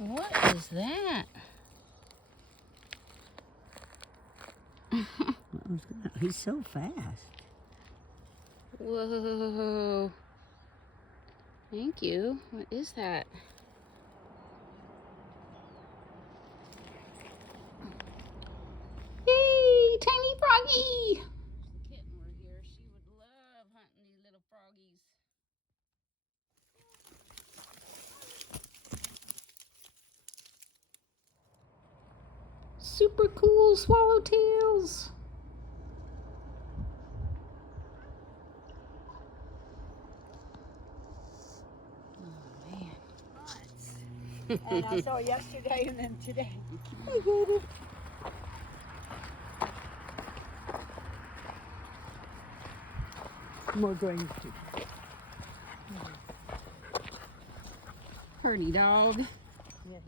What is that? He's so fast. Whoa. Thank you. What is that? Hey, tiny froggy! The kitten were here, she would love hunting these little froggies. Super cool swallowtails. Oh man. And I saw yesterday and then today. I get it. More grains too. Purdy dog. Yeah.